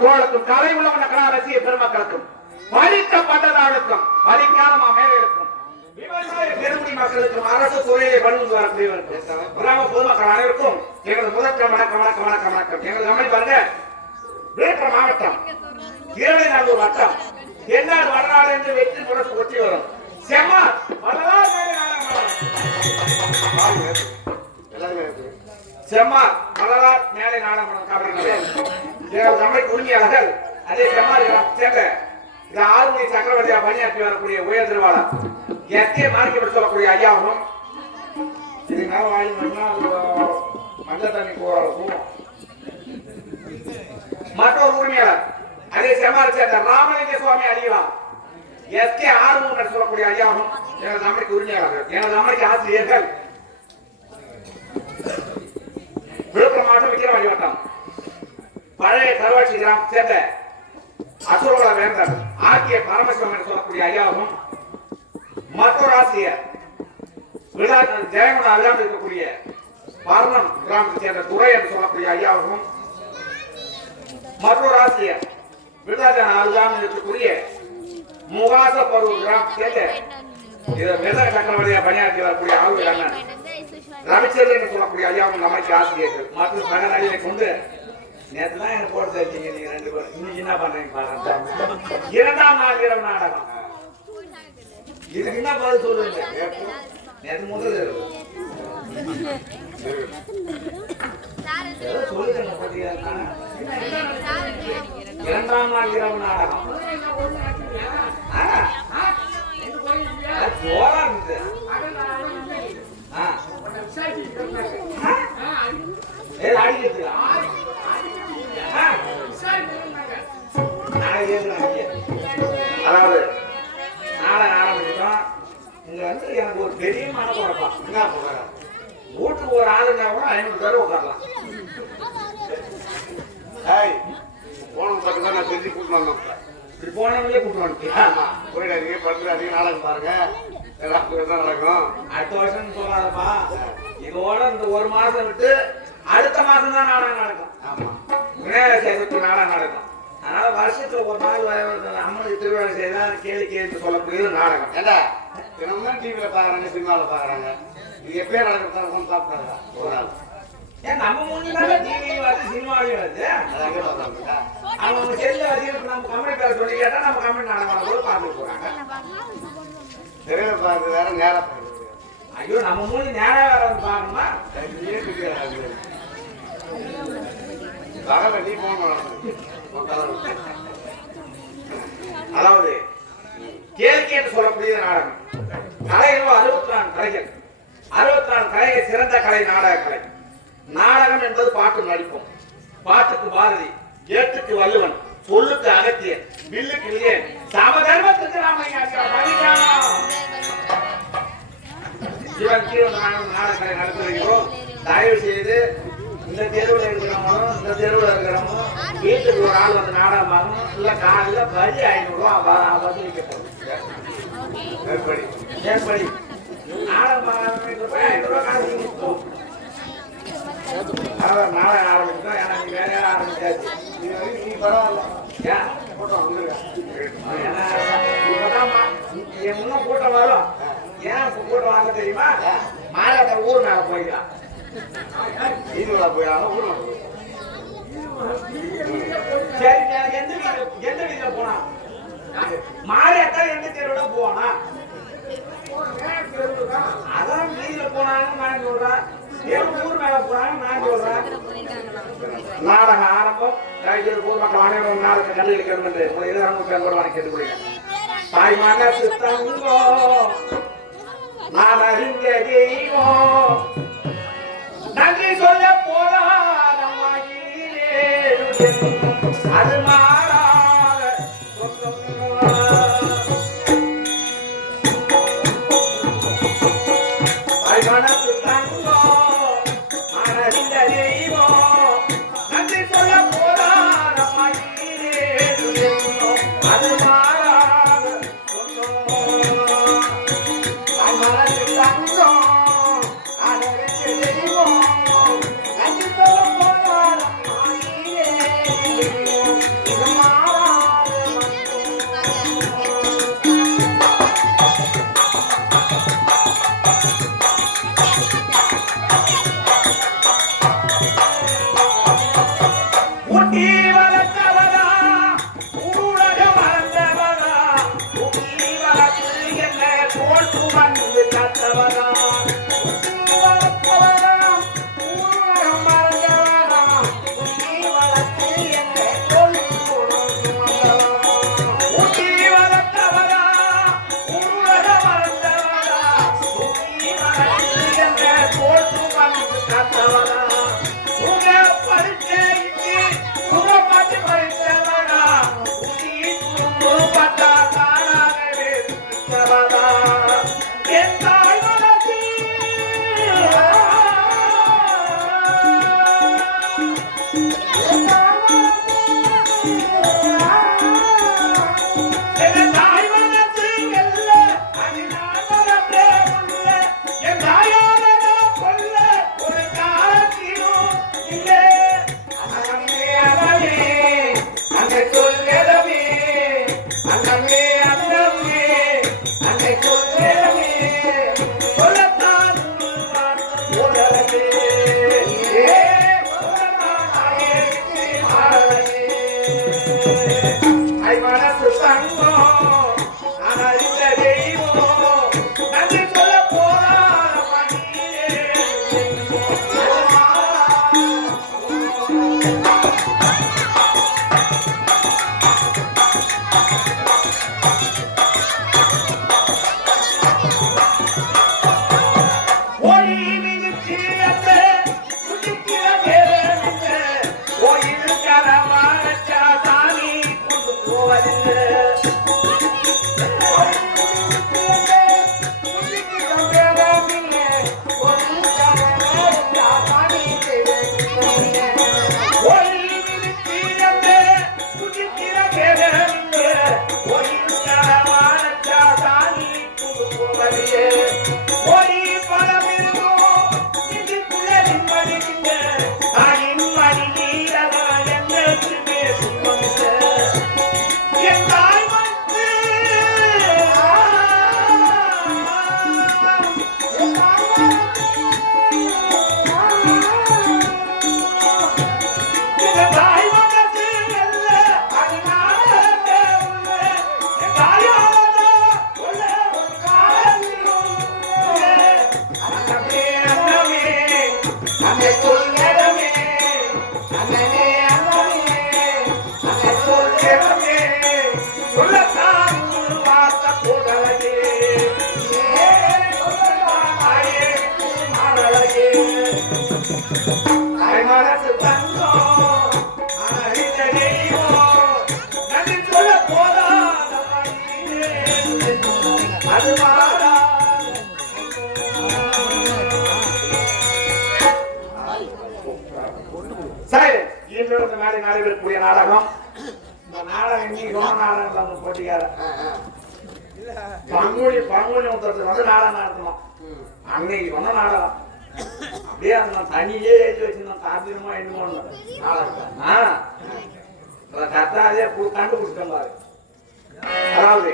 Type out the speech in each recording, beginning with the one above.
தோழத்தும் கலை உலக கலா ரசிக பெருமக்களுக்கும் பறிக்கப்பட்டதாளுக்கும் பறிக்காத மேலும் விவசாய பெருங்குடி மக்களுக்கும் அரசு துறையை வழங்கி வரக்கூடியவர்களுக்கும் கிராம பொதுமக்கள் அனைவருக்கும் எங்களது முதற்க வணக்கம் வணக்கம் வணக்கம் வணக்கம். எங்களது அமைப்பு பாருங்க, விழுப்புரம் மாவட்டம் இரணைநாளூர் வட்டம் எந்நாடு வடநாடு என்று வெற்றி முரசு ஒட்டி வரும் செம்மார் செம்மார் மலரார் மேலை நாடகம் தமிழ் உரிமையாளர்கள் அதே செம்மார் சேர்ந்த இந்த ஆறுமணி சக்கரவர்த்தியா பணியாற்றி வரக்கூடிய உயர் திருவாளர் எத்தே மார்க்கெட் சொல்லக்கூடிய ஐயாவும் இது மேல மஞ்சள் தண்ணி போறதுக்கும் மற்றொரு உரிமையாளர் அதே செம்மார் சேர்ந்த ராமலிங்க சுவாமி அடிகளா எஸ்கே ஆறுமூன் சொல்லக்கூடிய ஐயாவும் எனது தமிழுக்கு உரிமையாளர்கள் எனது தமிழுக்கு ஆசிரியர்கள் விழுப்புரம் மாவட்டம் விக்கிரவாண்டி வட்டம் பழைய கருவாட்சி கிராமத்தை சேர்ந்த அசுரோட வேந்தர் ஆகிய பரமசிவம் என்று சொல்லக்கூடிய ஐயாவும் மற்றொரு ஆசிரியர் ஜெயகுணா விழாவில் இருக்கக்கூடிய பரணம் கிராமத்தை சேர்ந்த துறை என்று சொல்லக்கூடிய ஐயாவும் மற்றொரு ஆசிரியர் விருதாஜன விழாவில் இருக்கக்கூடிய முகாச பருவ கிராமத்தை சேர்ந்த மிருதக சக்கரவர்த்தியா பணியாற்றி வரக்கூடிய ஆளுநர் அண்ணன் ரவிச்சந்திரன் என்று சொல்லக்கூடிய ஐயாவும் நமக்கு ஆசிரியர்கள் மற்றும் சக நடிகை கொண்டு நேற்று தான் எனக்கு போட்டு வச்சீங்க நீங்க ரெண்டு பேரும். இன்னைக்கு என்ன பண்றீங்க பாருங்க. இரண்டாம் நாள் இரவு நாடகம் இதுக்கு என்ன பதில் சொல்லுங்க. நேற்று முதல் சொல்லுங்க. இரண்டாம் நாள் இரவு நாடகம் ஜோரா இருந்தது. அதாவது நாடகம் ஆரம்பிச்சோம். இங்க வந்து எனக்கு ஒரு பெரிய மனக்குழப்பா என்ன போறாங்க வீட்டுக்கு ஒரு ஆளுங்க கூட 500 பேர் உட்காரலாம். போன பக்கம் நான் தெரிஞ்சு கூட்டு வந்தோம். இப்படி போனவங்களே கூட்டு வந்துட்டேன். போயிடாதீங்க படுத்துறாதீங்க நாடகம் பாருங்க தான் நடக்கும். அடுத்த வருஷம் சொல்லாதப்பா. இதோட இந்த ஒரு மாசம் விட்டு அடுத்த மாசம் தான் நாடகம் நடக்கும். ஆமா விநாயகர் சதுர்த்தி நாடகம் நடக்கும். அதனால வருஷத்துல ஒரு நாள் அம்மனுக்கு திருவிழா செய்தா கேள்வி கேட்டு சொல்லக்கூடிய நாடகம். ஏண்டா தினமும் டிவியில பாக்குறாங்க சினிமாவில பாக்குறாங்க. இது எப்பயே நடக்கிறதா சாப்பிட்டாங்க ஒரு நாள். ஏன் நம்ம முன்னால டிவி வருது சினிமாவிலையும் வருது. அவங்க செல்ல வச்சுக்கிட்டு நம்ம கமெண்ட் பேர சொல்லி கேட்டா நம்ம கமெண்ட் நாடகம் கூட பார்த்துட்டு போறாங்க. தெரியல பாருங்க வேற நேரம் பாருங்க. ஐயோ நம்ம மூணு நேரம் வேற வந்து பாக்கணுமா? பகல நீ போன அதாவது கேள்வி என்று சொல்லக்கூடிய நாடகம். கலைகளோ 64 கலைகள். 64 கலைகள் சிறந்த கலை நாடக கலை. நாடகம் என்பது பாட்டு நடிப்போம். பாட்டுக்கு பாரதி, ஏட்டுக்கு வள்ளுவன், சொல்லுக்கு அகத்தியர், வில்லுக்கு விஜயன், சமதர்மத்துக்கு சிவன் கீழ் நாடகங்களை நடத்தி வருகிறோம். தயவு செய்து இந்த தெருவில் இருக்கிறவங்களும் இந்த தெருவில் இருக்கிறவங்களும் வீட்டுக்கு ஒரு ஆள் வந்து நாடகம் பார்க்கணும். இல்ல காலையில் வரி 500 ரூபா வசூலிக்கப்படும். ஏற்படி நாடகம் பார்க்கறதுக்கு போய் 500 ரூபா காசு கொடுப்போம். நாடகம் ஆரம்பிச்சோம். ஏன்னா நீ வேற ஆரம்பிச்சாச்சு. நீ பரவாயில்ல ஏன் போட்டோம் வந்துருக்க. என் முன்ன கூட்டம் வரும். ஏன் கூட்டம் வாங்க தெரியுமா? மாறாத ஊர் மேல போயிடலாம். வீடுகளா போயிடாம ஊர்ல போய். சரி, எந்த வீதியில போனா? மாறியாத்தா எந்த தெருவுல போனா? அதான் வீதியில போனான்னு நான் சொல்றேன். ஊர் மேல போனான்னு நான் சொல்றேன். நாடக ஆரம்பம். ஊர் மக்கள் அனைவரும் நாடகத்தை கண்டுகளிக்கணும் என்று உங்களை எதிராக பெண்களுடன் கேட்டுக்கொள்கிறேன். தாய் மனசு தங்கம் நான் அறிந்த தெய்வம் நன்றி சொல்ல போறாத அது மாறாத தாய் மனசு தங்கம் நான் அறிந்த தெய்வம் நன்றி சொல்ல போறாத அது மாறாத தாய் மனசு தங்கம் நடைபெறக்கூடிய நாடகம். இந்த நாடகம் இன்னைக்கு நாடகம் போட்டிக்கார பங்குனி உத்தரத்துக்கு வந்து நாடகம் நடத்தணும். அன்னைக்கு சொன்ன நாடகம் அப்படியே அந்த தனியே ஏற்றி வச்சிருந்தோம். சாத்தியமா என்னமோ நாடகம் கத்தாதே கண்டுபிடிச்சிட்டோம் பாரு. அதாவது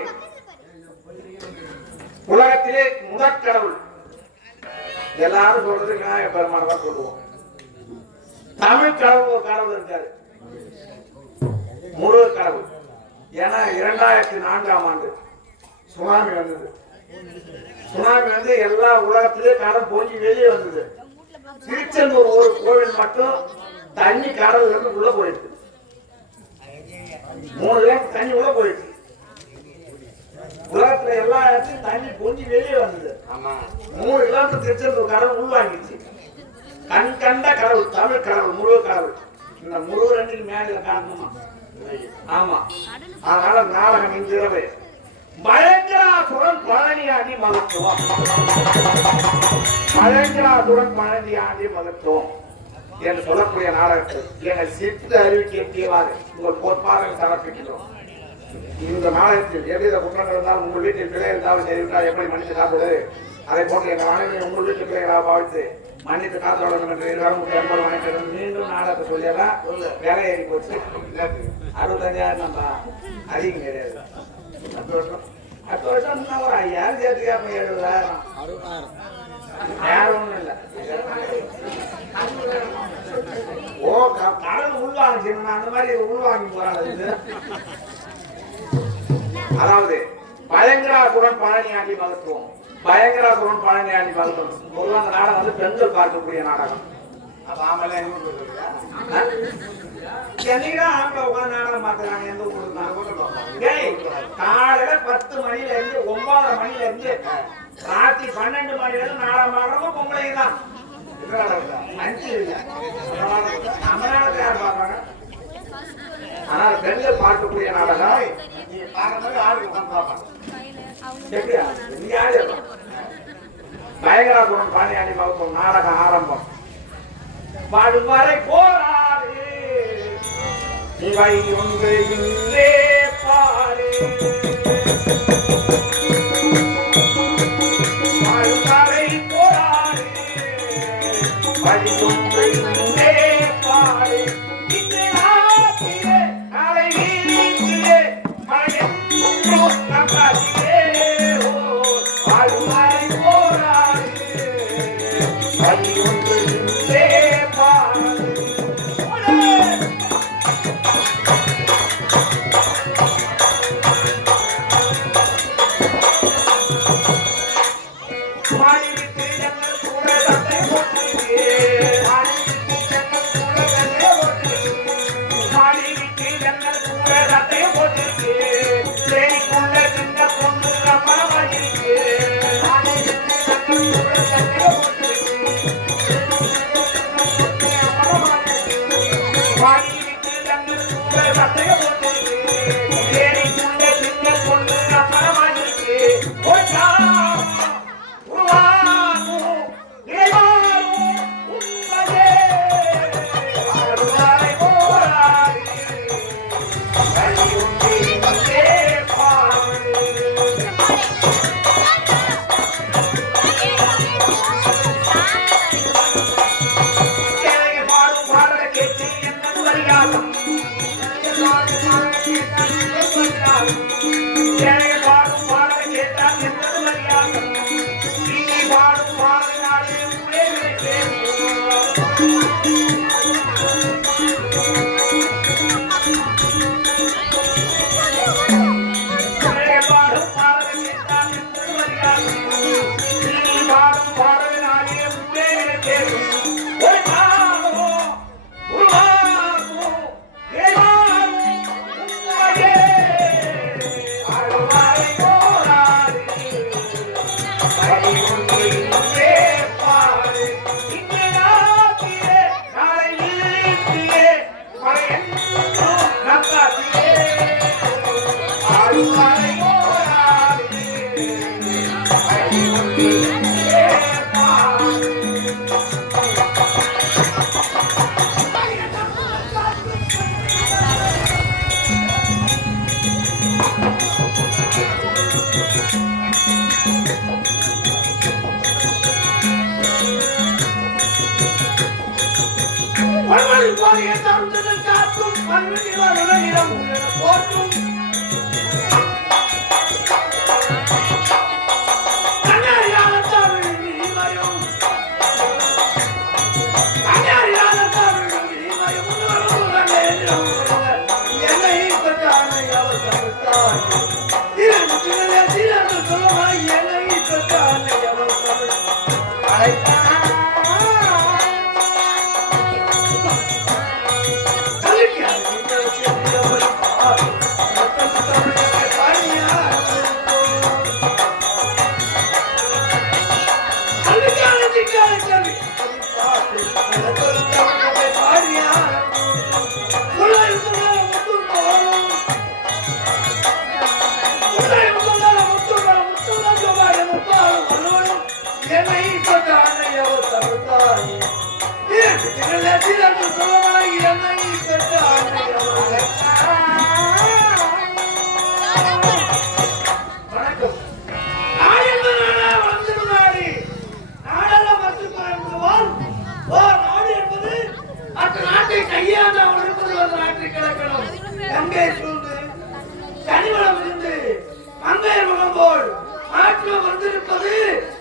கடவுள் எல்லாரும் சொல்றது விநாயகர் பெருமான் தான் சொல்லுவோம். தமிழ் கடவுள் ஒரு கடவுள் இருக்காரு, முருகர் கடவுள். ஏன்னா 2004ஆம் ஆண்டு சுனாமி வந்தது. சுனாமி வந்து எல்லா உலகத்திலேயே கடல் போஞ்சி வெளியே வந்தது. திருச்செந்தூர் ஒரு கோவில் மட்டும் தண்ணி கடல் இருந்து உள்ள போயிடுச்சு. 3 லேக் தண்ணி உள்ள போயிடுச்சு. உலகத்துல எல்லா இடத்துலயும் தண்ணி பொங்கி வெளியே வந்தது. 3 கிலோமீட்டர் திருச்செந்தூர் கடல் உள்வாங்கிச்சு. கண் கண்ட கடவுள் தமிழ் கடவுள், முருகர் கடவுள். இந்த முருகர் அன்னைக்கு மேல காரணமா? ஆமா. அதனால நாடகம் இன்று இரவு பயங்கராசுரன் பழனியாண்டி மகத்துவம். பயங்கராசுரன் பழனியாண்டி மகத்துவம் என்று சொல்லக்கூடிய நாடகத்தில் எங்கள் சித்து அறிவிக்கைவாறு உங்கள் பொறுப்பாளர்கள் சமர்ப்பிக்கிறோம். இந்த நாடகத்தில் எவ்வித குற்றங்கள் இருந்தால் உங்கள் வீட்டில் பிள்ளை இருந்தாலும் தெரிவித்தால் எப்படி மன்னித்து காப்பது, அதை போன்று எங்கள் மனைவி உங்கள் வீட்டு பிள்ளைகளாக பாவித்து மன்னித்து காத்து வளரும் என்று எல்லாரும் வணக்கம். மீண்டும் நாடகத்தை சொல்லியெல்லாம் வேலை ஏறி போச்சு. 65,000 தான் அதிகம் கிடையாது. 10 வருஷம் இன்னும் ஒரு 5,000 சேர்த்துக்கா. 70,000 வேற ஒண்ணும் இல்லை. ஓ கடல் உள்வாங்க அந்த மாதிரி உள்வாங்கி போறாங்க. அதாவது பயங்கராசுரன் பழனியாண்டி மகத்துவம். பயங்கராசுரன் பழனியாண்டி மகத்துவம் பொதுவாக அந்த நாடகம் வந்து பெண்கள் பார்க்கக்கூடிய நாடகம். என்னைக்குதான் ஆம்பளை உட்காந்து நாடகம் பார்த்துறாங்க. எந்த ஊருக்கு காலையில 10 மணில இருந்து 9 மணில இருந்து ராத்திரி 12 மணி வரைக்கும் நாடகம் பார்க்கறவங்க பொம்பளைங்க தான். நம்ம நாடகத்தை யார் பார்ப்பாங்க? ஆனால் பெண்கள் பார்க்கக்கூடிய நாடகம் பயங்கராசுரன் பழனியாண்டி மகத்துவம் நாடக ஆரம்பம். வரை போராடு இவை ஒன்று இல்லே பாரு. வரை போராடு வழி ஒன்று இல்லே பாரு. கண்ணாடியால் கனிவளம் இருந்து மங்கையர் முகம் போல் மாற்று வந்திருப்பது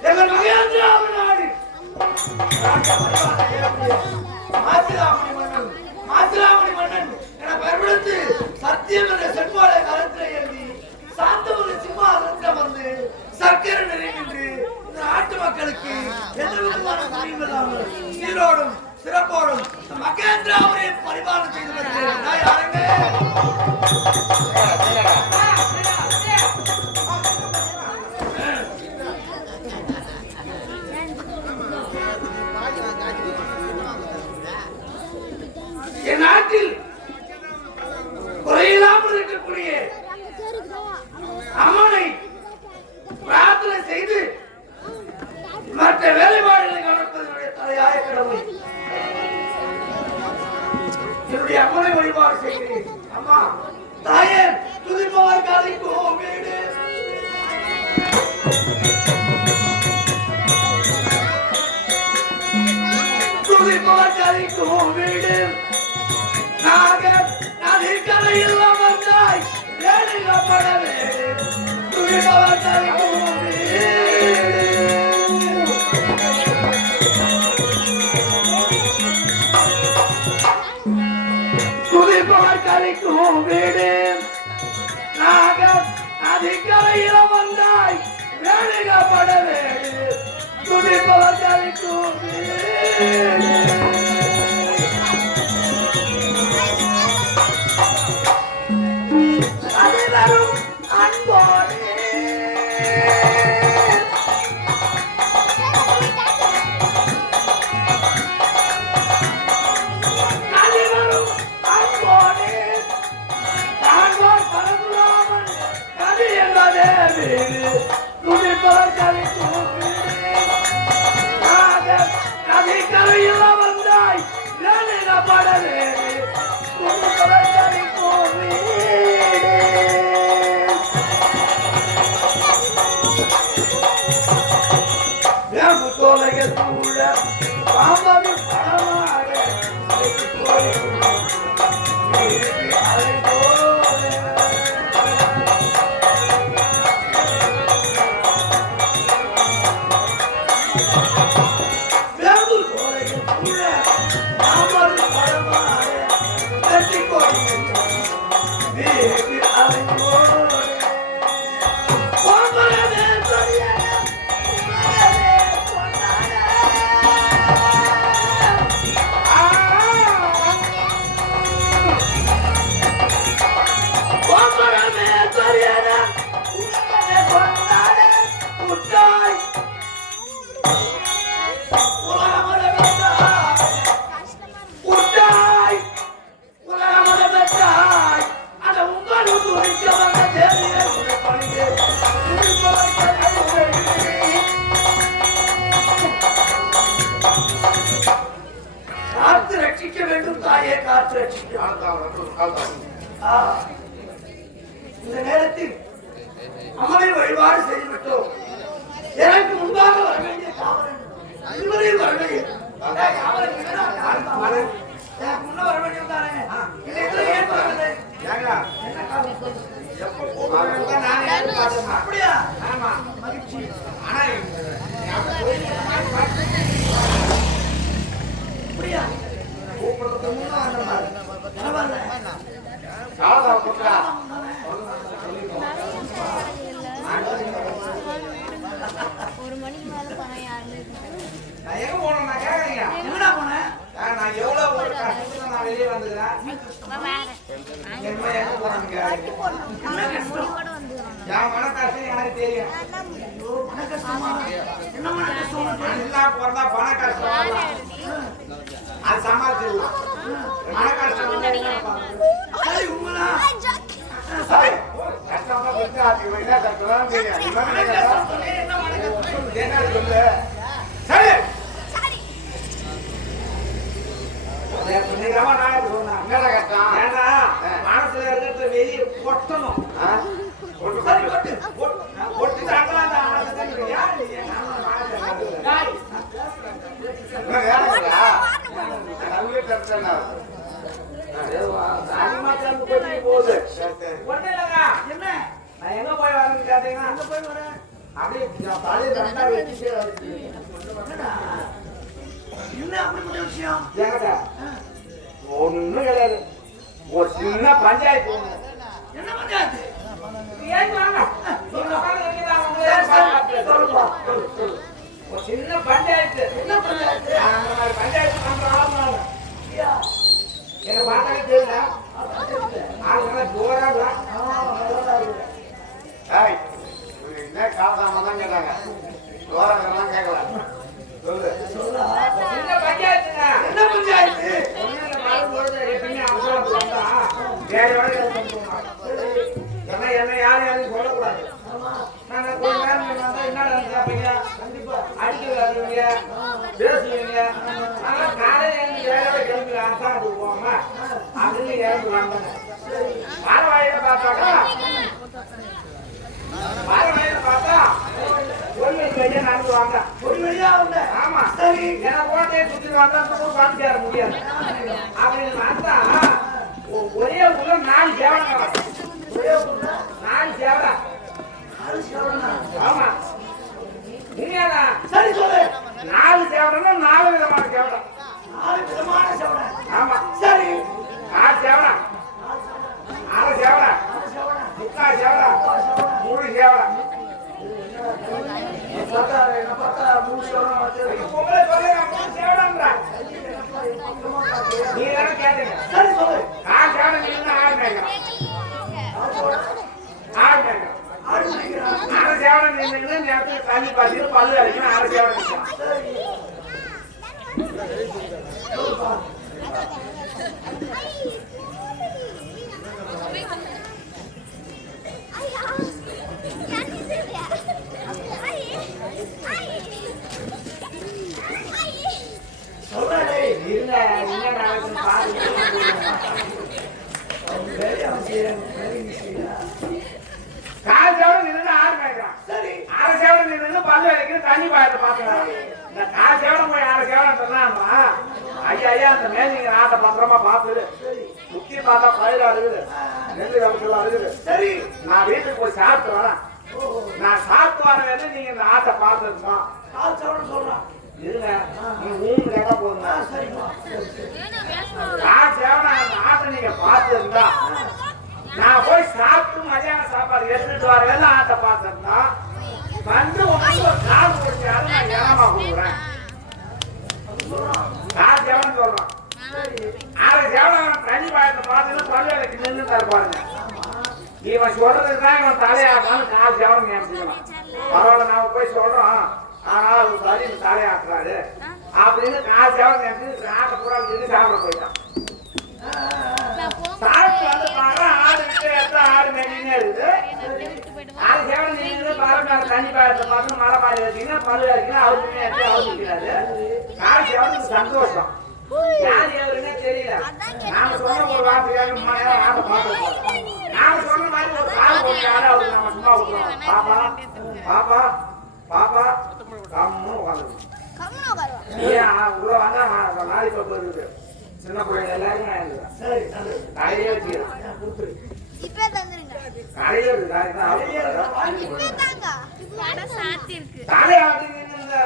எங்கள் மகேந்திராவின் நாடு. மாசிலாமணி மன்னன் என பெயர்படுத்து சத்தியம் என்ற செட்பாளை கருத்திலே எழுதி சாத்தமொழி சிம்மாசனத்தில் வந்து சர்க்கரை நிறைகின்று இந்த நாட்டு மக்களுக்கு எந்த விதமான குறையும் இல்லாமல் சீரோடும் சிறப்போடும் மகேந்திராவுரை பரிபாலனை செய்து வருகிறேன். நான் யாருங்க? என் நாட்டில் குறையில்லாமல் இருக்கக்கூடிய அம்மனை பிரார்த்தனை செய்து மற்ற வேலைப்பாடுகளை கவனிப்பதனுடைய தலையாய கடமை. என்னுடைய அம்மனை வழிபாடு செய்கிறேன். அம்மா தாயே, துதிப்பவர் காலிக்கும் வீடு துதிப்பவர் காலிக்கும் வீடு நதிக்கரையில் அமர்ந்தாய் வேலைப்பட வேடு துதிப்பவர் காலிக்கும் வீடு கரைக்கும் வீடு நாகம் அதிகரையில் வந்தாய் வேலைப்பட வேடு துடிப்பவர் கரைக்கும் வீடு அதிலும் அன்போடு நதிக்கரையில் வந்தாய் வேலைப்பட வேடு துடிப்பவர் கரைக்கும் வீடு சோலைகள் கூட பாம்பது படமாக இந்த நேரத்தில் அம்மனை வழிபாடு செய்துவிட்டோம். எனக்கு முன்பாக வர வேண்டிய காவலன் இருவரையும் வர வேண்டிய முன்ன வர வேண்டியது தானே. ஏன் வரவில்லை? அப்படியா? மகிழ்ச்சி. அப்படியா? நான் எங்க போனேன் நான் கேக்குறீங்க எங்கடா போனேன் நான் எவ்வளவு ஒரு கஷ்டத்துல நான் வெளியே வந்துக்கிறேன் எங்க போனாங்க என் மன கஷ்டம் எனக்கு தெரியும் பண கஷ்டமா என்ன மன கஷ்டம் நல்லா பிறந்தா பண கஷ்டம் அது சமாளிச்சிடலாம் மன கஷ்டம் சரி உங்களா கஷ்டமா புரிஞ்சு ஆச்சு என்ன கஷ்டம் தெரியும் என்ன மன கஷ்டம் என்ன சொல்லு சரி நீங்க நான் சொன்னேன் என்னடா கஷ்டம் ஏன்னா மனசுல இருக்கிறத வெளியே கொட்டணும் சரி கொட்டு கொட்டி தாங்கலாம் போகுது ஒண்ணு இல்லைங்க என்ன நான் எங்க போய் வரேன்னு கேட்டீங்கன்னா அங்க போய் வரேன் அப்படியே தலையை ரெண்டா வச்சுட்டே என்னடா என்ன அப்படிப்பட்ட விஷயம் ஏங்கடா ஒண்ணும் கிடையாது ஒரு சின்ன பஞ்சாயத்து ஒண்ணு என்ன பஞ்சாயத்து ஏன் வாங்க நீங்க உட்கார்ந்து இருக்கீங்களா? உங்களை சொல்லுப்பா. சொல்லு. ஒரு சின்ன பஞ்சாயத்து என்ன பஞ்சாயத்து அந்த மாதிரி பஞ்சாயத்து பண்ற ஆள் நானு. ஐயா என்னை பார்த்தாலே தெரியல ஆளுங்க ஜோராங்களா ஏய் என்ன காசாம தான் கேட்டாங்க ஓரங்கள்லாம் கேட்கல சொல்லு சின்ன பஞ்சாயத்துங்க என்ன பஞ்சாயத்து ஒண்ணுல வரும்போது எப்படின்னு அவசரம் வந்தா வேற வேலை ஏன்னா என்ன யாரும் சொல்லக்கூடாது நான் கொஞ்ச நேரம் வந்தா என்ன கேட்பீங்க கண்டிப்பா அடிக்கிறீங்க பேசுவீங்க ஆனா காலையில எழுந்து வேலையை கிளம்பி அரசாங்கத்துக்கு போவாங்க அப்படின்னு இறந்து வந்தாங்க வாரவாயில பார்த்தாக்கா ஒரு வழியா நடந்து வாங்க ஒரு வழியா வந்த ஆமா சரி ஏன்னா ஓட்டையை சுத்தி வந்தா பார்த்து சேர முடியாது அப்படின்னு வந்தா ஒரே உள்ள 4 சேவனம் ஒரே ஒரு 4 சேவனம் ஆமா உண்மையாதான் சரி சொல்லு 4 சேவனம் 4 விதமான சேவனம் 4 விதமான சவண ஆமா சரி 6 சேவனம் 6 சேவனம் 3 சேவனம் 3 சேவனம் என்ன பார்த்தா 3 சவண வந்து உங்களை சொல்லுங்க 3 சேவனம்ன்றா நீங்க தானே கேட்டீங்க சரி சொல்லு 4 சேவனம் நின்று 6 மேய்க்கிறோம் 6 மேய்க்கிறோம் ஆடு நிக்கிறான் 6 சேவனம் நின்று நேரத்துக்கு தண்ணி பாய்ச்சி பல்லு அடிக்கணும் 6 சேவனம் நிற்கும் சரி சொல்லுப்பா சொல்றா டேய் இல்ல என்ன நடக்குன்னு பாருங்க வேலை அவசியம் வேலை விஷயம் 4 சேவனம் நின்று 6 மேய்க்கிறான் சரி 6 சேவனம் நின்று பல்லு அடிக்கணும் தண்ணி பாய்ச்சி பார்க்கலாம் இந்த 4 சேவனம் போய் 6 சேவனம் சொன்னாமா ஐயா அந்த மேலிங்க ஆட்டை பத்திரமா பார்த்துடு முக்கிய பார்த்தா பயிர் அழுகுது நெல் விளக்குல அழுகுது சரி நான் வீட்டுக்கு போய் சாப்பிட்டு வரேன் நான் சாப்பிட்டு வரேன்னு நீங்க இந்த ஆட்டை பார்த்துருமா 4 சவண சொல்றான் இருங்க நீ ஊன்னு கேட்டா போதுங்க சரிப்பா நான் சேவனம் அந்த ஆட்டை நீங்க பார்த்துருந்தா நான் போய் சாப்பிட்டு மதியான சாப்பாடு எடுத்துட்டு வரவேல ஆட்டை பார்த்துருந்தா வந்து உங்களுக்கு ஒரு கால் கொடுத்தாலும் நான் ஏனமா கொடுக்குறேன் நான் சேவனம் சொல்றேன் 6 சேவனம் தனி பாயத்தை பார்த்துட்டு பல்லு எனக்கு நின்று தருப்பாருங்க இவன் சொல்றதுதான் இவன் தலையாட்டாலும் 4 சேவனம் ஞாபகம் பரவாயில்ல நாம போய் சொல்றோம் ஆனால் சரி தலையாட்டுறாரு அப்படின்னு 4 சேவனம் ஞாபகம் ஆட்டை பூரா நின்று சாப்பிட போயிட்டான் சாப்பிட்டு வந்து பாரு ஆடு விட்டு எடுத்து ஆடு மேலே இருக்குது 6 சேவனம் நின்று பாருங்க தண்ணி பாயத்தை பார்த்து மழை பாடி வச்சீங்கன்னா பல்லு அடிக்கணும் அவருமே எடுத்து அவருக்கிறாரு 4 சேவனுக்கு சந்தோஷம் யார் எவருன்னே தெரியல நாம சொன்ன ஒரு வார்த்தையாக ஆட்டை பார்த்து நாம சொன்ன மாதிரி ஒரு கால் போட்டாரு அவருக்கு நம்ம சும்மா விட்டுருவோம் பாப்பா பாப்பா பாப்பா கம்முன்னு உட்காந்துருக்கோம் ஏன் உள்ள வந்தா நாளைக்கு பக்கம் இருக்குது சின்ன பிள்ளைங்க எல்லாரும் நான் எழுதுறேன் சரி நல்லது தலையே வச்சுக்கிறேன் கொடுத்துரு இப்பே தந்துருங்க தலையே இருக்கு தலையை வச்சு நின்று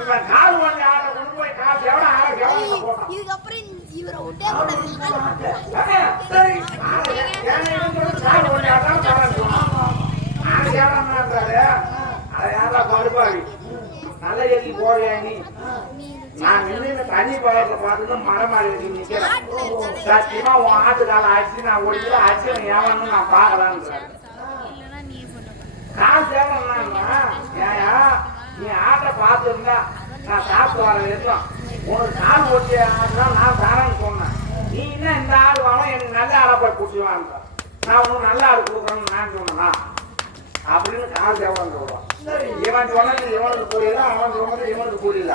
இவன் கால் வந்து ஆட்டை கொண்டு போய் கால் எவ்வளோ 6 எவ்வளோ போட்டான் இதுக்கப்புறம் இவரை விட்டே கூடாது சரி கால் ஒன்று ஆட்டம் காலம் 6 எவ்வளோ அதை யாரா படுப்பாவி நல்ல ஏறி போறியா நீ நான் நின்று தண்ணி பழத்தை பார்த்துட்டு மரம் மாறி வச்சு நிக்கிறேன் சத்தியமா உன் ஆட்டுக்கால அடிச்சு நான் ஒரு கிலோ அடிச்சு ஏவன்னு நான் பாக்கலான்னு காசு தேவைன்னா ஏயா நீ ஆட்டை பார்த்துருந்தா நான் சாப்பிட்டு வர வரைக்கும் உனக்கு கால் ஓட்டி ஆடுதான் நான் தரேன்னு சொன்னேன் நீ என்ன இந்த ஆடு வாங்க எனக்கு நல்ல ஆளை போய் குடிச்சுவாங்க நான் உனக்கு நல்ல ஆடு கொடுக்குறேன்னு நான் சொன்னேன்னா அப்படின்னு காசு எவ்வளவு சொல்லுவான் இவன் சொன்னது இவனுக்கு புரியல அவன் சொன்னது இவனுக்கு புரியல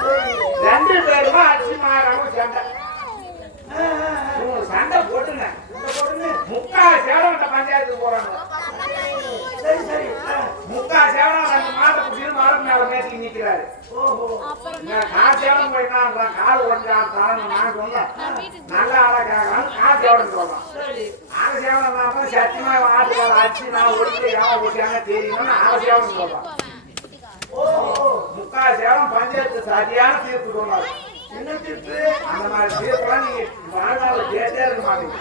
ரெண்டு பேருமா அடிச்சு மாறாம சண்டை சண்டை போட்டுங்க முக்கால் சேவன பஞ்சாயத்துக்கு போறாங்க முக்கால் சேவனம் ரெண்டு மாட்டை குடிச்சு மாடு மேல மேட்டி நிக்கிறாரு காசு சேவனம் போயிட்டா கால் உடஞ்சா தரணும் நான் சொன்னேன் நல்ல ஆளா கேட்கலாம் காசு சேவனம் சொல்றான் ஆறு சேவனம் தான் சத்தியமா ஆட்டுக்கார அடிச்சு நான் ஒடுக்க ஏன் ஒட்டியாங்க தெரியும்னு ஆறு சேவனம் சொல்றான் முக்கால் சேவனம் பஞ்சாயத்து சரியான தீர்ப்பு சொன்னாரு என்ன தீர்ப்பு? அந்த மாதிரி தீர்ப்பெல்லாம் நீங்க வாழ்நாள் கேட்டே இருக்க மாட்டீங்க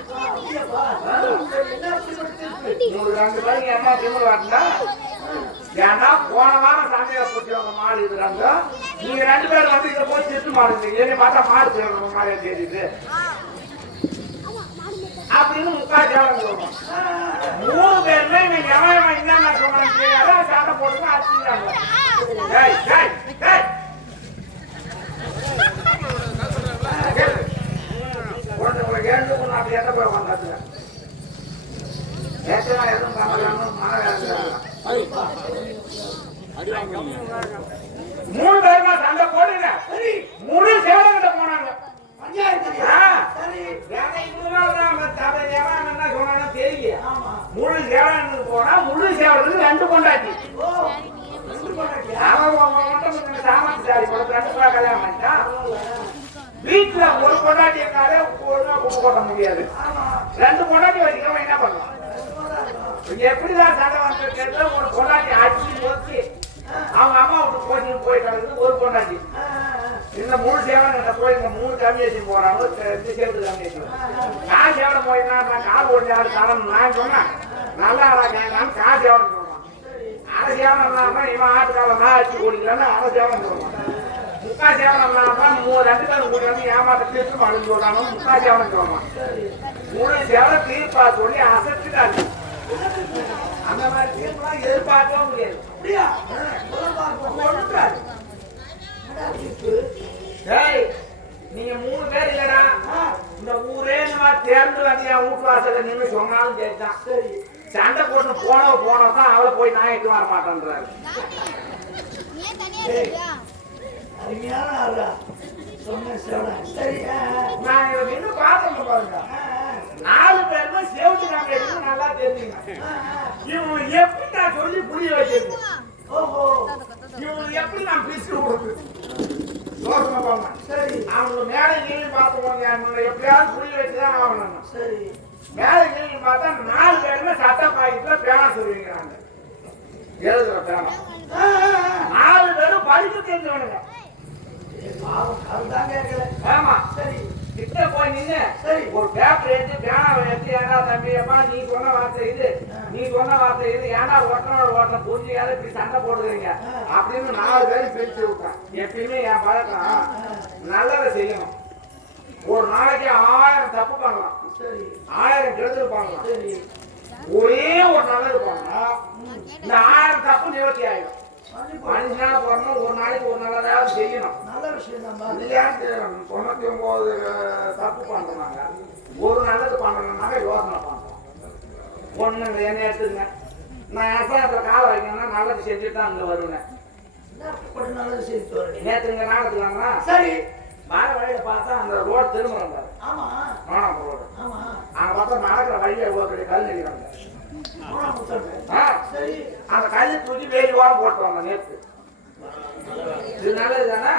உங்களுக்கு ரெண்டு பேருக்கு என்ன திமுக வரல ஏன்னா போன வாரம் சண்டையை பிடிச்சவங்க மாடு இருக்கிறாங்க நீங்க ரெண்டு பேரும் வந்து இதை போய் திட்டு மாடுங்க என்னை பார்த்தா மாடு செய்யணும் மாதிரியா தெரியுது அப்படின்னு முக்கால் சேவனம் சொல்லுவோம் மூணு பேருமே நீங்க எவன் என்னென்ன சொன்னாங்க சண்டை போடுங்க அடிச்சுட்டாங்க மூணு பேருமா சண்டை போடுங்க மூணு சேவகிட்ட போனாங்க தெரியல முழு சேவனுக்கு போனா முழு சேவலுக்கு ரெண்டு கொண்டாட்டி சாமர்த்தியாரி ரெண்டு கல்யாணம் பண்ணிட்டான் வீட்டுல ஒரு கொண்டாட்டி இருக்காலே போட முடியாது ரெண்டு கொண்டாட்டி வச்சுக்கிறவன் என்ன பண்ணுவான் எப்படிதான் சண்டை வந்து கேட்டா ஒரு கொண்டாட்டி அடிச்சு போச்சு அவங்க அம்மா விட்டு கோச்சிட்டு போயிட்டாங்க ஒரு கொண்டாட்டி இந்த மூணு சேவன் போய் இந்த மூணு கம்யூனிட்டி போறாங்க சேர்த்து கம்யூனிட்டி காசு சேவனை போயிட்டா நான் கால் ஓடினாரு தரம் நான் சொன்னேன் நல்லா கேட்கலான்னு காசு சேவனை சொல்றான் அரை சேவனம் இல்லாம இவன் ஆட்டுக்கால நான் அடிச்சு ஓடிக்கலான்னு அரை சேவனம் சொல்றான் முக்கா சேவனம் இல்லாம ரெண்டு பேரும் கூட்டி வந்து ஏமாத்த தீர்த்து மருந்து சொல்றாங்க முக்கா சேவனம் சொல்றான் மூணு சேவனம் தீர்ப்பா சொல்லி அசத்துட்டாரு அந்த மாதிரி தீர்ப்புலாம் எதிர்பார்க்கவே முடியாது அப்படியா நீங்க மூணு பேர் இல்லடா இந்த ஊரே தேர்ந்து வந்து என் வீட்டு வாசல நின்று சொன்னாலும் கேட்டான் சண்டை போட்டு போனதான் அவளை போய் நான் எட்டு வர மாட்டேன்றாரு அருமையான ஆளா சொன்ன சேவனம் சரி நான் இதை நின்று பார்த்தேன் பாருங்க நாலு பேருமே சேவட்டுக்காங்க எடுத்து நல்லா தெரிஞ்சுங்க இவங்க எப்படி நான் சொல்லி புரிய வச்சிருக்கு ஓஹோ இவங்களுக்கு எப்படி நான் பிரிச்சு கொடுக்குது யோசனை பண்ண சரி அவங்க மேலே கீழே பார்த்துக்கோங்க எப்படியாவது புரிய வச்சுதான் ஆகணும் சரி மேலே கீழே பார்த்தா நாலு பேருமே சட்ட பாக்கெட்ல பேனா சொல்லுவீங்கிறாங்க எழுதுற பேனா நாலு பேரும் படிக்க தெரிஞ்சவனுங்க அதுதான் கேட்கல ஆமா சரி கிட்ட போய் நின்று சரி ஒரு பேப்பர் எடுத்து பேனாவை எடுத்து ஏன்னா தம்பியப்பா நீ சொன்ன வார்த்தை இது நீ சொன்ன வார்த்தை இது ஏன்னா ஒட்டனோட ஓட்டனை புரிஞ்சுக்காத இப்படி சண்டை போடுறீங்க அப்படின்னு நாலு பேரும் பிரிச்சு விட்டேன் எப்பயுமே என் பழக்கம் நல்லதை செய்யணும் ஒரு நாளைக்கு 1000 தப்பு பண்ணலாம் சரி 1000 கெடுதல் பண்ணலாம் சரி ஒரே ஒரு நல்லது பண்ணா இந்த 1000 தப்பு நிவர்த்தி ஆயிடும் 5 நாள் போறோம் ஒரு நாளைக்கு ஒரு நல்லதாவது செய்யணும் நல்ல விஷயம் தான் 99 தப்பு பண்றாங்க ஒரு நல்லது பண்றதுனால யோசனை பண்றோம் ஒண்ணு என்ன எடுத்துங்க நான் அரசாங்கத்துல கால வைக்கணும்னா நல்லது செஞ்சுட்டு தான் அங்க வருவேன் நல்லது செய்து வரேன் நேற்றுங்க நாளத்துலாங்களா சரி வர வழியில பார்த்தா அந்த ரோடு திரும்புறோம் பாரு ஆமா நோனாம்பு ரோடு ஆமா அங்க பார்த்தா நடக்கிற வழியில இவ்வளவு பெரிய கல் நடிக்கிறாங்க சரி அந்த கல்லு தூக்கி வேலி வாரம் போட்டு வாங்க நேற்று இது நல்லது தானே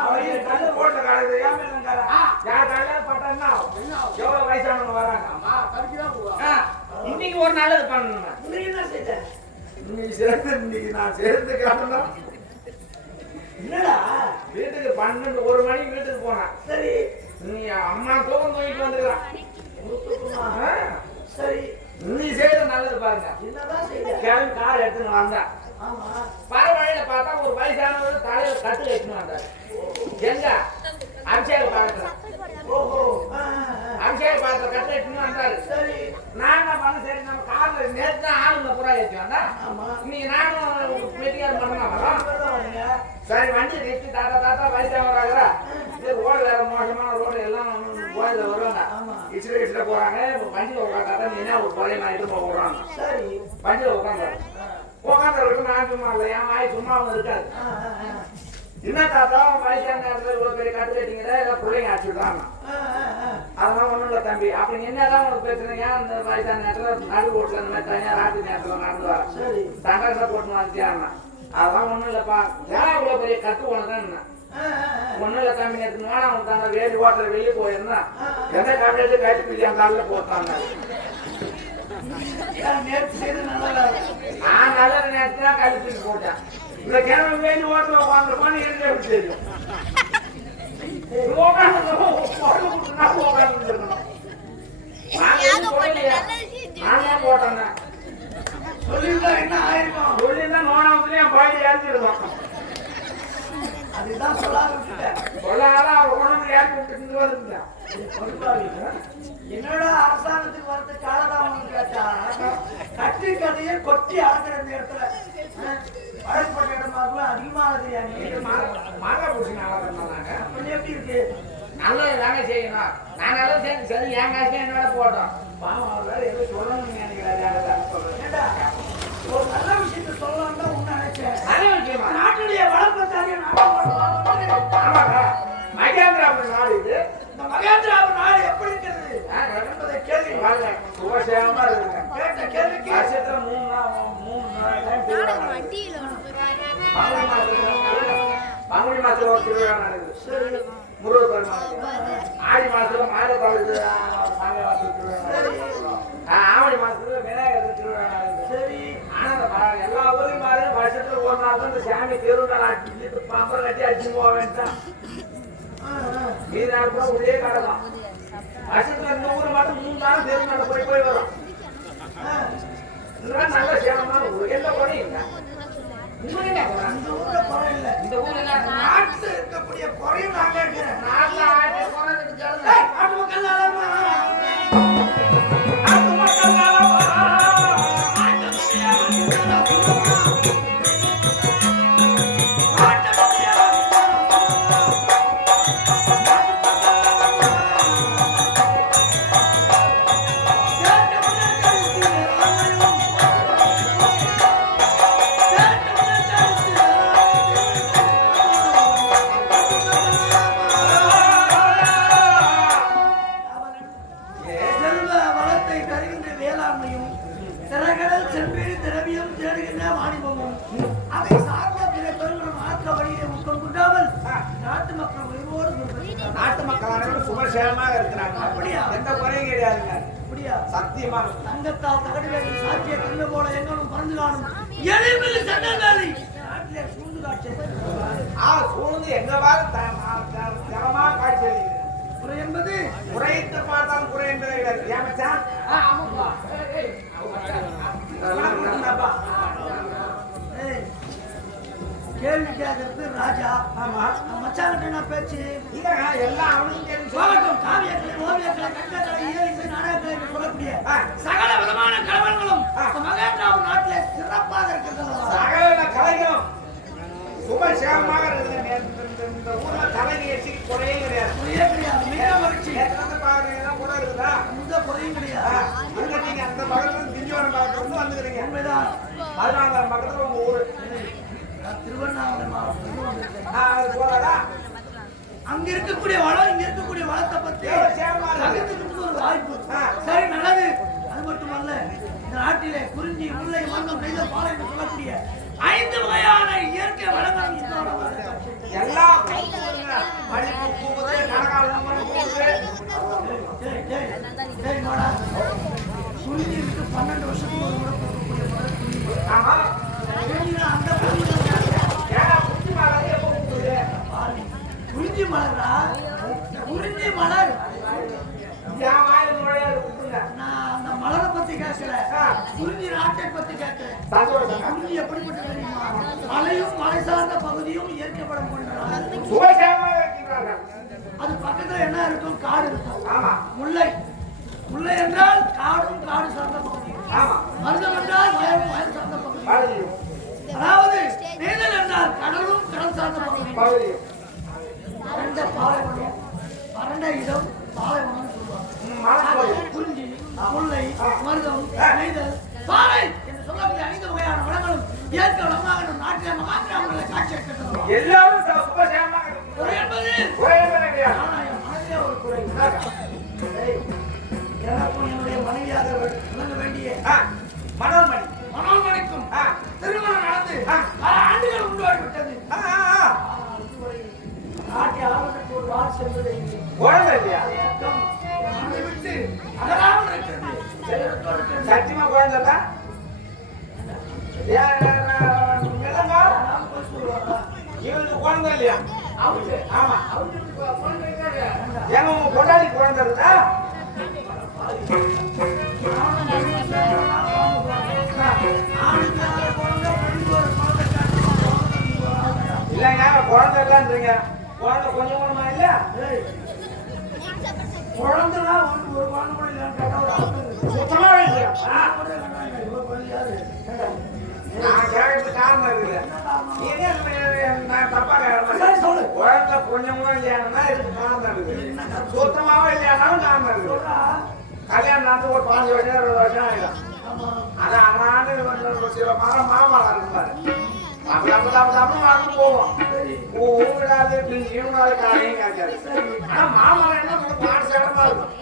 அவங்க கல்லு போட்ட காலத்து யார் கல்ல பட்டா எவ்வளவு வயசானவங்க வராங்க இன்னைக்கு ஒரு நல்லது பண்ணணும் இன்னைக்கு என்ன செய்த இன்னைக்கு சேர்ந்து இன்னைக்கு நான் சேர்ந்து காட்டணும் என்னடா வீட்டுக்கு 12 மணிக்கு வீட்டுக்கு போனேன் சரி நீ அம்மா தூக்கம் தூக்கிட்டு வந்துக்கிறான் சரி நீ செய்த நல்லது பாருங்க என்னதான் செய்த கிளம்பி கார் எடுத்துன்னு வந்தேன் ஆமா. பரவழியில பார்த்தா ஒரு வயசானவர் தலையில கட்டு கட்டினு வந்தாரு. எங்க அபிஷேக பாலத்துல ஓஹோ. அபிஷேக பாலத்துல கட்டு கட்டினு வந்தாரு. சரி. நான் என்ன பண்ண, சரி நம்ம கார்ல நேற்று தான் ஆளுங்க புறா ஏற்றி வந்தா ஆமா. இன்னைக்கு நானும் வெட்டியார் பண்ணலாம் வரோம். இங்கதான் வரீங்க. சரி வண்டி நிறுத்தி தாத்தா வயசாகிறாங்க. சரி ரோடு வேற மோசமான ரோடு எல்லாம் கோயில வருவாங்க. ஆமா. இச்சில போறாங்க. வண்டியில உட்காந்தா நீ என்ன ஒரு பழைய நான் இது போடுறாங்க. சரி. வண்டியில உட்காந்துருக்கு நான் சும்மா இல்லை, என் வாய் சும்மாவும் இருக்காது. என்ன தாத்தா வயசான நேரத்தில் இவ்வளவு பெரிய கட்டு கட்டிங்கிற எல்லாம் பிள்ளைங்க அடிச்சுட்டாங்க. அதெல்லாம் ஒண்ணும் இல்லை தம்பி. அப்படி என்னதான் உனக்கு பிரச்சனை? ஏன் அந்த வயசான நேரத்தில் நடு ரோட்ல இந்த மாதிரி தனியா ராத்திரி நேரத்தில் நடந்து வர சரி. தண்டை போட்டு வந்துட்டியாங்க. அதெல்லாம் ஒண்ணும் இல்லப்பா, ஏன் இவ்வளவு பெரிய கட்டு உனக்கு ஒண்ணும் இல்லை தம்பி. நேற்று நானும் அவனுக்கு தாங்க வேலி ஓட்டல வெளியே போயிருந்தா எந்த கட்டு கட்டி என் காலில் போட்டாங்க. நேற்று செய்து நல்லா நான் நல்ல நேரத்துல தான் கழிச்சு போட்டேன். இந்த கிழமை வேலி ஓட்டல உட்காந்துருப்பான்னு எனக்கு எப்படி தெரியும்? நான் போட்டேன். சொல்லிருந்தா என்ன ஆயிருக்கும்? சொல்லியிருந்தா நோனாவதுல என் பாடி இறங்கிருக்கும். அதுதான் சொல்லாத விட்டுட்டேன். சொல்லாத அவன் உடம்பு இறக்கி விட்டு வந்துருந்தேன். என்னோட அரசாங்கத்துக்கு வரது காலதாமம் கேட்டா கட்டி கதையை கொட்டி அடங்குற இந்த இடத்துல பழக்கப்பட்ட இடமாக்குள்ள அதிகமானது. மாங்கா பூசி நாளாங்க கொஞ்சம் எப்படி இருக்கு? நல்லது தானே செய்யணும். நான் நல்லது செய்யணும். சரி என் காசு என்னோட போட்டோம். பாவம் அவர் வேற எதுவும் சொல்லணும்னு நினைக்கிறாரு. ஏண்டா, ஒரு நல்ல விஷயத்த சொல்லலாம் தான் உன்னை நினைச்சேன். நல்ல விஷயமா? நாட்டுடைய வளர்ப்பத்தாரிய ஆமாங்க, மகேந்திராபுரம் நாடு இது. இந்த மகேந்திராபுரம் நாடு எப்படி இருக்கிறது என்பதை கேள்வி வாங்க, சுபசேகமா இருக்குங்க. கேட்ட கேள்விக்கு வருஷத்துல மூணு நாள் திருவிழா நடக்குது. பங்குனி மாசத்துல ஒரு திருவிழா நடக்குது. முருகர் பெருமாள். ஆடி மாசத்துல மாதத்தாளுக்கு திருவிழா. ஆவணி மாசத்துல விநாயகர் திருவிழா நடக்குது. சரி. ஆனா எல்லா ஊரையும் பாரு, வருஷத்துல ஒரு நாள் தான் இந்த சாமி திருவிழா பாம்பரம் கட்டி அடிச்சு போக வேண்டாம். மீதி நாள் கூட ஒரே கடை தான். வருஷத்துல இந்த ஊரை மட்டும் 3 நாள் திருநாள் போய் வரும். இதெல்லாம் நல்ல சேவமா எந்த குறையும் இல்லை. இந்த ஊர்ல குறை இல்லை. இந்த ஊர்ல நாட்டுல இருக்கக்கூடிய குறையும் நாங்க இருக்கிறேன். நாட்டுல ஆட்சி போனதுக்கு கேளுங்க. நாட்டு மக்கள் நலமா? நாட்டு மக்கள் நலமா? செல்வ வளத்தை தருகின்ற வேளாண்மையும் திறகடல் செம்பீடு திரவியம் தேடுகின்ற வாணிபமும் அதை சார்ந்த பிற பெருங்களும் ஆற்ற வழியை உட்கொண்டாமல் நாட்டு மக்கள் உயிரோடு நாட்டு மக்கள் அனைவரும் சுபசேகமாக இருக்கிறாங்க. அப்படியா? எந்த குறையும் கிடையாதுங்க. அப்படியா? சத்தியமா தங்கத்தால் தகடுவேல் சாட்சிய கண்ணு போல எங்களும் பறந்து காணும் எளிமில் சட்டங்காலி நாட்டிலே சூழ்ந்து காட்சி சூழ்ந்து எங்க வாரம் தரமா காட்சி அளிக்கிறது. குறை என்பது குறைத்து பார்த்தாலும் குறை என்பதே கிடையாது. ஏன் மச்சான்? ஆமாப்பா. கேள்வி கேட்கறது ராஜா. ஆமா. மச்சாங்கிட்ட என்ன பேச்சு? இல்லைங்க, எல்லாம் அவனுக்கு தெரிஞ்சு போகட்டும். காவியக்கலை, ஓவியக்கலை, கட்டக்கலை, இயற்கை, நாடகக்கலை என்று சொல்லக்கூடிய சகல விதமான கலவரங்களும் மகேந்திராபுரம் நாட்டிலே சிறப்பாக இருக்கிறது. சகல கலைகளும் சுபசேகமாக இருக்குது. இந்த ஊர்ல கலை நிகழ்ச்சிக்கு குறையே கிடையாது. குறையே கிடையாது. மிக மகிழ்ச்சி. பாருங்க கூட இருக்குதா? இந்த குறையும் கிடையாது. அங்க நீங்க அந்த பக்கத்துல திண்டிவனம் பக்கத்துல வந்துக்கிறீங்க. உண்மைதான். 14ஆம் பக்கத்துல உங்க ஊரு. திருவண்ணாமலை மாவட்டம் அது போதாதா? அங்க இருக்கக்கூடிய வளம் இங்க இருக்கக்கூடிய வளத்தை பத்தி சகத்துக்கு ஒரு வாய்ப்பு. சரி, நல்லது. அது மட்டுமல்ல, இந்த நாட்டிலே குறிஞ்சி, முல்லை, மருதம், நெய்தல், பாலை என்று சொல்லக்கூடிய 5 வகையான இயற்கை வளங்களும் இந்த எல்லா மல்லிப்பூ பூவுது, கனகாம்பரம் பூவுது. குறிஞ்சி இருக்கு. 12 வருஷத்துக்கு ஒரு முறை போகக்கூடிய மலர் குறிஞ்சி. ஆமா. குறிஞ்சினா அந்த குறிஞ்சி ஏன்னா குச்சி மலர் எப்போ பூக்குது? குறிஞ்சி மலரா? குறிஞ்சி மலர். என் வாயில் நுழையாது குத்துங்க. நான் அந்த மலரை பத்தி கேட்கல, குறிஞ்சி நாட்டை பத்தி கேட்கிறேன். சந்தோஷம். குறிஞ்சி எப்படிப்பட்ட தெரியுமா? மலையும் மலை சார்ந்த பகுதியும் இயற்கை வளம் கொண்டது. சுகசேமாக இருக்கின்றார்கள். அது பக்கத்துல என்ன இருக்கும்? காடு இருக்கும். ஆமா முல்லை. முல்லை என்றால் காடும் காடு சார்ந்த பகுதி. ஆமா மருதம் என்றால் வயல் வயல் சார்ந்த பகுதி. பகுதியும் அதாவது நீதல் என்றால் கடலும் கடல் சார்ந்த பகுதி. பகுதியும் வறண்ட பாலைவனம், வறண்ட இடம் பாலைவனம் சொல்லுவாங்க. குறிஞ்சி, முல்லை, மருதம், நெய்தல், பாலை என்று சொல்லக்கூடிய 5 வகையான வளங்களும் இயற்கை வளமாக நம் நாட்டில் மாற்றாமல் காட்சி அளிக்கின்றன. எல்லாரும் சுகசேமாக இருக்கின்றார்கள். குறை என்பது குறை என்பது கிடையாது. ஆனா என் மனதிலே ஒரு குறை. ஏய், எனக்கும் என்னுடைய மனைவியாக விளங்க வேண்டிய மனோன்மணி மனோன்மணிக்கும் திருமணம் நடந்து பல ஆண்டுகள் உண்டாகிவிட்டது. இதுவரை நாட்டை ஆளுநருக்கு ஒரு வார் செல்வது குழந்தை இல்லையா? இயக்கம் மனதை விட்டு அகலாமல் இருக்கிறது. செயலற்றோடு இருக்கிறது. சத்தியமா குழந்தை இல்ல? விலங்கா? நான் போய் சொல்லுவாங்க. இவனுக்கு குழந்தை இல்லையா? அவருக்கு ஆமா அவருக்கு குழந்தை இருக்காரு. ஏங்க உங்க கொண்டாடி குழந்தை இருந்தா இல்லைங்க குழந்தை இல்லன்றீங்க. குழந்தை கொஞ்சம் கொஞ்சமா இல்ல? குழந்தைனா ஒரு குழந்தை கூட இல்லைன்னு கேட்டா ஒரு ஆள் சுத்தமாவே இல்லையா? இவ்வளவு குழந்தையாரு நான் கேட்கறது காரணம் இருக்குது. நீ என்ன நான் தப்பா கேட்கறேன். சரி சொல்லு. குழந்தை கொஞ்சம் கூட இல்லையானா இதுக்கு காரணம் இருக்குது. சுத்தமாவே இல்லையானாலும் காரணம் இருக்குது. சொல்றா. கல்யாணம் நடந்து ஒரு 15 வருஷம் 20 வருஷம் ஆயிடும். ஆனா அண்ணாண்டு சில மரம் மாமரம் இருக்குப்பாரு. நடந்து போவோம். ஊடாது இவனால காலையும் காய்க்காது. ஆனா மாமரம் என்ன பண்ண பாட்டு சேடமா இருக்கும்.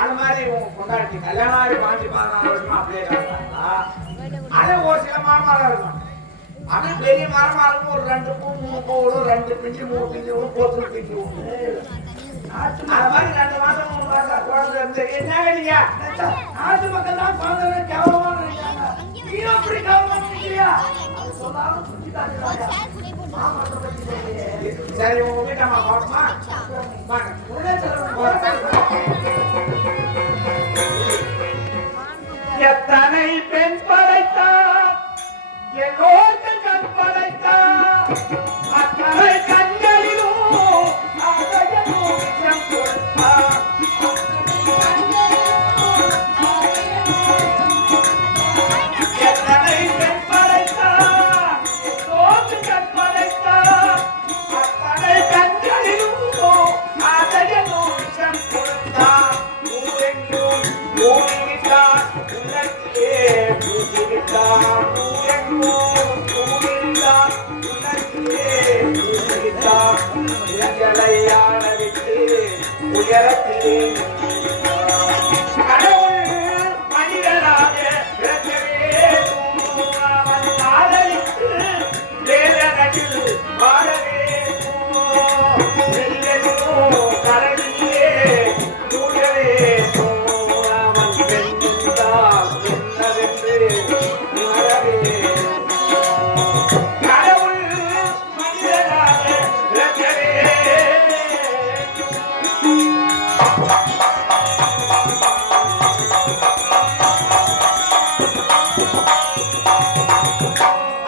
அந்த மாதிரி கொண்டாடி கல்யாணம் ஆகி 15-16 வருஷமா அப்படியே கிடந்தாங்க. அதே ஒரு சில மாமரம் இருக்கும். அப்படியே பெரிய மரமா இருக்கும். ஒரு 2 பூ 3 பூ விடும். 2 பிஞ்சு 3 பிஞ்சு விடும். போத்து பிஞ்சு விடும். அது மாதிரி 2 மாசம் 3 மாசம் குழந்தை இருந்து என்னங்க நீங்க நாட்டு மக்கள் தான் குழந்தை கேவலமா நினைக்கிறாங்க. நீ அப்படி கேவலமா நினைக்கிறியா? சொல்லாலும் சுத்திட்டாங்க. சரி உங்க வீட்டம்மா பாப்பமா வாங்க. எத்தனை பெண் படைத்தார் எல்லோருக்கும் கண் படைத்தார் அத்தனை கண்களிலும் அழகும் விஷம் கொடுத்தார். எத்தனை பெண் படைத்தார் எல்லோருக்கும் கண் படைத்தார் அத்தனை கண்களிலும் அழகும் விஷம் கொடுத்தார். ஊரெங்கும் ஊறிவிட்டார் உள்ளத்திலே பூசிவிட்டார். ஊரெங்கும் ஊறிவிட்டார் உள்ளத்திலே பூசிவிட்டார். உங்களை ஆள விட்டு உயரத்திலே கடவுள் மனிதனாக பிறக்க வேண்டும். அவன் காதலித்து வேதனையில் வாழ வேண்டும். நெல்லென்னும் கடலிலே மூட வேண்டும். அவன் வென்றால் என்னவென்று உணர வேண்டும். கடவுள் மனிதனாக பிறக்க வேண்டும்.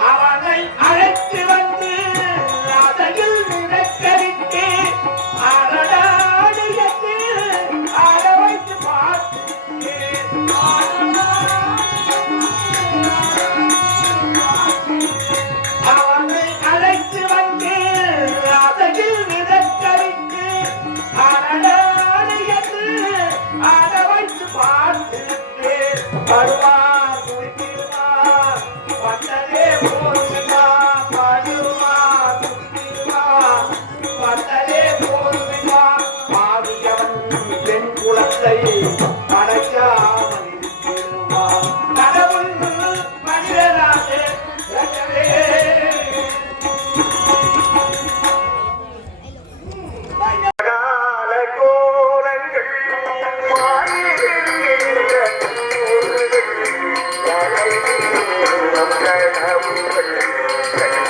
அவனை அழைத்து வந்து அதையில் நிறக்கரித்து அடடாடியது அட வைத்து பார்த்து அவனை அழைத்து வந்து அதையில் நிறக்கரித்து அடடாடியது அட வைத்து பார்த்து வருவார் குடித்திருவார் வந்ததே போதுமார் வருவார் குடித்திருவார் வந்ததே போதுமார் பாவியவன் பெண் குலத்தை படைக்காமல் இருக்கிறார். கடவுள் மனிதனாக பிறக்கவே கால கோலங்கள் கனவுகள்